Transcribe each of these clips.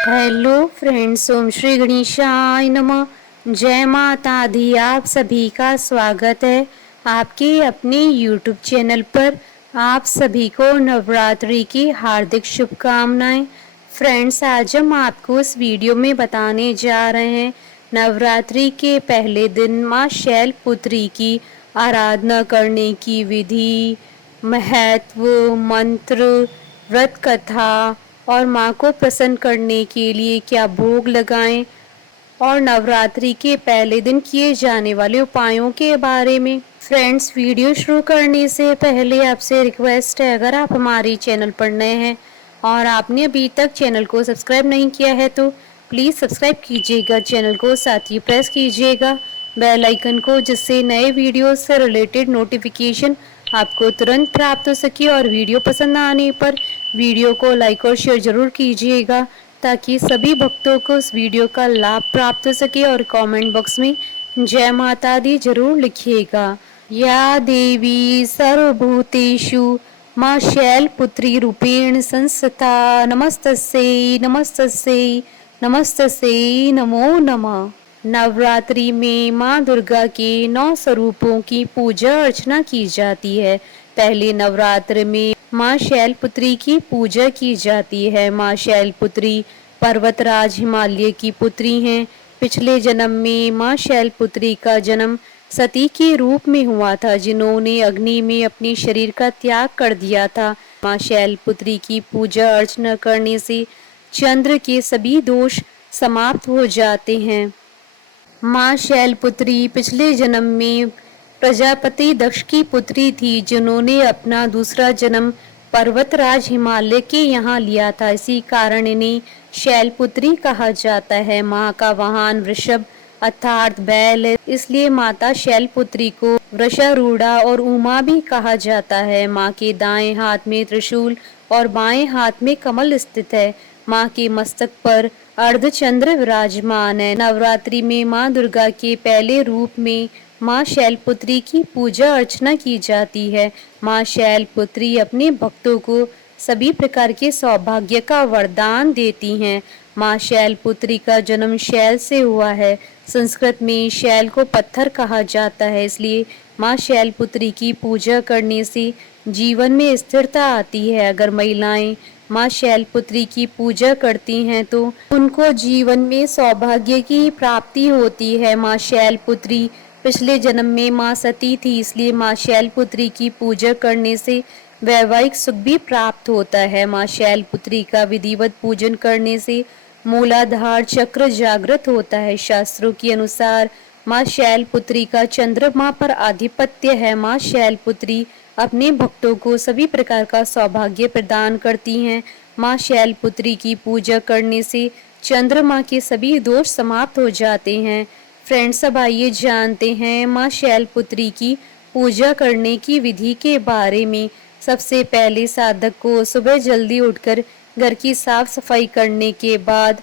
Hello friends, ओम श्री गणेशाय नमः। जय माता दी। आप सभी का स्वागत है आपके अपने यूट्यूब चैनल पर। आप सभी को नवरात्रि की हार्दिक शुभकामनाएं। फ्रेंड्स, आज हम आपको इस वीडियो में बताने जा रहे हैं नवरात्रि के पहले दिन माँ शैलपुत्री की आराधना करने की विधि, महत्व, मंत्र, व्रत कथा और माँ को प्रसन्न करने के लिए क्या भोग लगाएं और नवरात्रि के पहले दिन किए जाने वाले उपायों के बारे में। फ्रेंड्स, वीडियो शुरू करने से पहले आपसे रिक्वेस्ट है, अगर आप हमारे चैनल पर नए हैं और आपने अभी तक चैनल को सब्सक्राइब नहीं किया है तो प्लीज़ सब्सक्राइब कीजिएगा चैनल को, साथ ही प्रेस कीजिएगा बेल आइकन को, जिससे नए वीडियो से रिलेटेड नोटिफिकेशन आपको तुरंत प्राप्त हो सके। और वीडियो पसंद आने पर वीडियो को लाइक और शेयर ज़रूर कीजिएगा ताकि सभी भक्तों को इस वीडियो का लाभ प्राप्त हो सके। और कमेंट बॉक्स में जय माता दी जरूर लिखिएगा। या देवी सर्वभूतेषु माँ शैलपुत्री रूपेण संस्थिता नमस्तस्यै नमस्तस्यै नमस्तस्यै नमो नमः। नवरात्रि में माँ दुर्गा के 9 स्वरूपों की पूजा अर्चना की जाती है। पहले नवरात्र में माँ शैलपुत्री की पूजा की जाती है। माँ शैलपुत्री पर्वतराज हिमालय की पुत्री हैं। पिछले जन्म में माँ शैलपुत्री का जन्म सती के रूप में हुआ था, जिन्होंने अग्नि में अपने शरीर का त्याग कर दिया था। माँ शैलपुत्री की पूजा अर्चना करने से चंद्र के सभी दोष समाप्त हो जाते हैं। माँ शैलपुत्री पिछले जन्म में प्रजापति दक्ष की पुत्री थी, जिन्होंने अपना दूसरा जन्म पर्वतराज हिमालय के यहाँ लिया था। इसी कारण इन्हें शैलपुत्री कहा जाता है। माँ का वाहन वृषभ अर्थात बैल है, इसलिए माता शैलपुत्री को वृषारूढ़ा और उमा भी कहा जाता है। माँ के दाएं हाथ में त्रिशूल और बाएं हाथ में कमल स्थित है। माँ के मस्तक पर अर्धचंद्र विराजमान है। नवरात्रि में माँ दुर्गा के पहले रूप में माँ शैलपुत्री की पूजा अर्चना की जाती है। माँ शैलपुत्री अपने भक्तों को सभी प्रकार के सौभाग्य का वरदान देती हैं। माँ शैलपुत्री का जन्म शैल से हुआ है। संस्कृत में शैल को पत्थर कहा जाता है, इसलिए माँ शैलपुत्री की पूजा करने से जीवन में स्थिरता आती है। अगर महिलाएं माँ शैलपुत्री की पूजा करती हैं तो उनको जीवन में सौभाग्य की प्राप्ति होती है। माँ शैलपुत्री पिछले जन्म में माँ सती थी, इसलिए माँ शैलपुत्री की पूजा करने से वैवाहिक सुख भी प्राप्त होता है। माँ शैलपुत्री का विधिवत पूजन करने से मूलाधार चक्र जागृत होता है। शास्त्रों के अनुसार माँ शैलपुत्री का चंद्रमा पर आधिपत्य है। माँ शैलपुत्री अपने भक्तों को सभी प्रकार का सौभाग्य प्रदान करती हैं। माँ शैलपुत्री की पूजा करने से चंद्रमा के सभी दोष समाप्त हो जाते हैं। फ्रेंड्स, अब आइए जानते हैं माँ शैलपुत्री की पूजा करने की विधि के बारे में। सबसे पहले साधक को सुबह जल्दी उठकर घर की साफ सफाई करने के बाद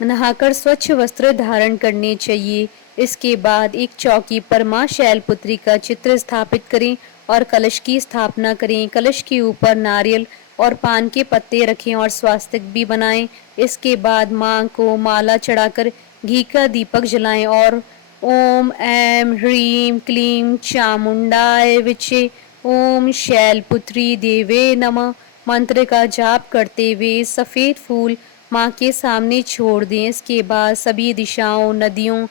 नहाकर स्वच्छ वस्त्र धारण करने चाहिए। इसके बाद एक चौकी पर माँ शैलपुत्री का चित्र स्थापित करें और कलश की स्थापना करें। कलश के ऊपर नारियल और पान के पत्ते रखें और स्वास्तिक भी बनाएं। इसके बाद माँ को माला चढ़ाकर घी का दीपक जलाएं और ओम ऐं ह्रीं क्लीं चामुंडाय विचे ओम शैलपुत्री देवे नमः मंत्र का जाप करते हुए सफेद फूल माँ के सामने छोड़ दें। इसके बाद सभी दिशाओं, नदियों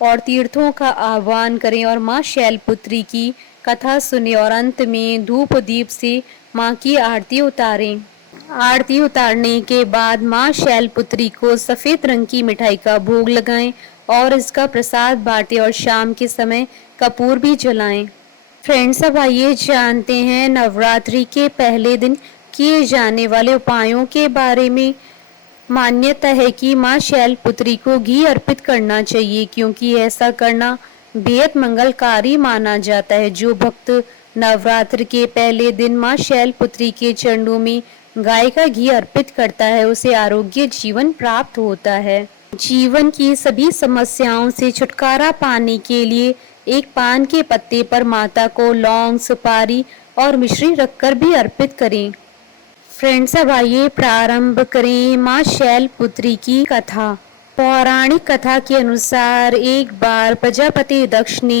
और तीर्थों का आह्वान करें और माँ शैलपुत्री की कथा सुने और अंत में धूप दीप से माँ की आरती उतारें। आरती उतारने के बाद माँ शैलपुत्री को सफेद रंग की मिठाई का भोग लगाएं और इसका प्रसाद बांटें और शाम के समय कपूर भी जलाएं। फ्रेंड्स, अब आइए जानते हैं नवरात्रि के पहले दिन किए जाने वाले उपायों के बारे में। मान्यता है कि माँ शैलपुत्री को घी अर्पित करना चाहिए, क्योंकि ऐसा करना बेहद मंगलकारी माना जाता है। जो भक्त नवरात्र के पहले दिन माँ शैलपुत्री के चरणों में गाय का घी अर्पित करता है, उसे आरोग्य जीवन प्राप्त होता है। जीवन की सभी समस्याओं से छुटकारा पाने के लिए एक पान के पत्ते पर माता को लौंग, सुपारी और मिश्री रखकर भी अर्पित करें। फ्रेंड्स, अब आइए प्रारंभ करें माँ शैलपुत्री की कथा। पौराणिक कथा के अनुसार एक बार प्रजापति दक्ष ने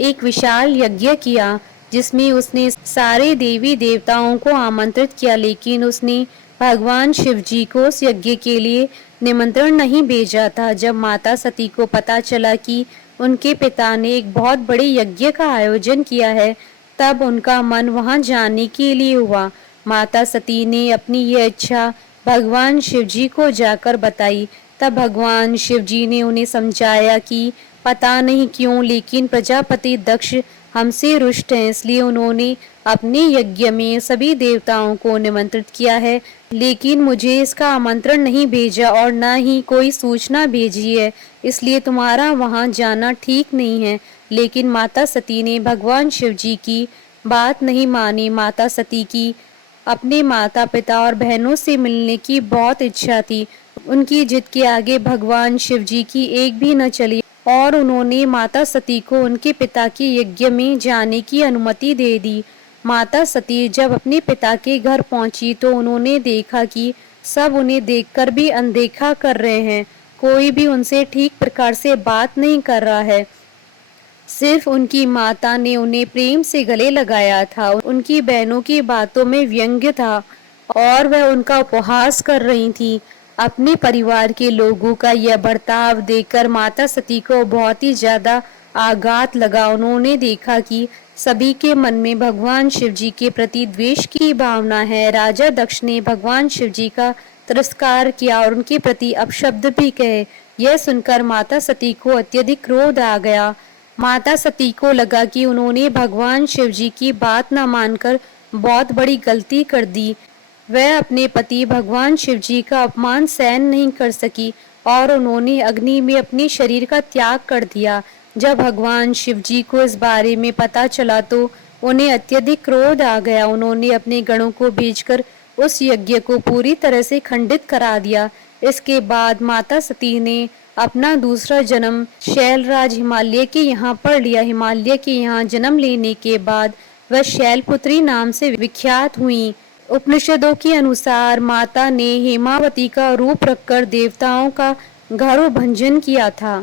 एक विशाल यज्ञ किया जिसमें उसने सारे देवी देवताओं को आमंत्रित किया, लेकिन उसने भगवान शिव जी को उस यज्ञ के लिए निमंत्रण नहीं भेजा था। जब माता सती को पता चला कि उनके पिता ने एक बहुत बड़े यज्ञ का आयोजन किया है, तब उनका मन वहां जाने के लिए हुआ। माता सती ने अपनी यह इच्छा भगवान शिव जी को जाकर बताई। तब भगवान शिव जी ने उन्हें समझाया कि पता नहीं क्यों, लेकिन प्रजापति दक्ष हमसे रुष्ट हैं, इसलिए उन्होंने अपने यज्ञ में सभी देवताओं को निमंत्रित किया है, लेकिन मुझे इसका आमंत्रण नहीं भेजा और न ही कोई सूचना भेजी है, इसलिए तुम्हारा वहां जाना ठीक नहीं है। लेकिन माता सती ने भगवान शिव जी की बात नहीं मानी। माता सती की अपने माता पिता और बहनों से मिलने की बहुत इच्छा थी। उनकी जिद के आगे भगवान शिव जी की एक भी न चली और उन्होंने माता सती को उनके पिता के यज्ञ में जाने की अनुमति दे दी। माता सती जब अपने पिता के घर पहुंची तो उन्होंने देखा कि सब उन्हें देखकर भी अनदेखा कर रहे हैं। कोई भी उनसे ठीक प्रकार से बात नहीं कर रहा है। सिर्फ उनकी माता ने उन्हें प्रेम से गले लगाया था। उनकी बहनों की बातों में व्यंग्य था और वह उनका उपहास कर रही थी। अपने परिवार के लोगों का यह बर्ताव देखकर माता सती को बहुत ही ज्यादा आघात लगा। उन्होंने देखा कि सभी के मन में भगवान शिव जी के प्रति द्वेष की भावना है। राजा दक्ष ने भगवान शिव जी का तिरस्कार किया और उनके प्रति अपशब्द भी कहे। यह सुनकर माता सती को अत्यधिक क्रोध आ गया। माता सती को लगा कि उन्होंने भगवान शिव जी की बात न मानकर बहुत बड़ी गलती कर दी। वह अपने पति भगवान शिव जी का अपमान सहन नहीं कर सकी और उन्होंने अग्नि में अपने शरीर का त्याग कर दिया। जब भगवान शिव जी को इस बारे में पता चला तो उन्हें अत्यधिक क्रोध आ गया। उन्होंने अपने गणों को भेजकर उस यज्ञ को पूरी तरह से खंडित करा दिया। इसके बाद माता सती ने अपना दूसरा जन्म शैलराज हिमालय के यहाँ पर लिया। हिमालय के यहाँ जन्म लेने के बाद वह शैलपुत्री नाम से विख्यात हुई। उपनिषदों के अनुसार माता ने हेमावती का रूप रखकर देवताओं का घारो भंजन किया था।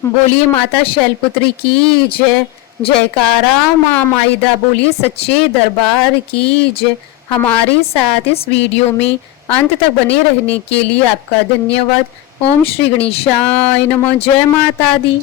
बोलिए माता शैलपुत्री की जय। जयकारा माँ माइदा बोलिए सच्चे दरबार की जय। हमारे साथ इस वीडियो में अंत तक बने रहने के लिए आपका धन्यवाद। ओम श्री गणेशाय नमः। जय माता दी।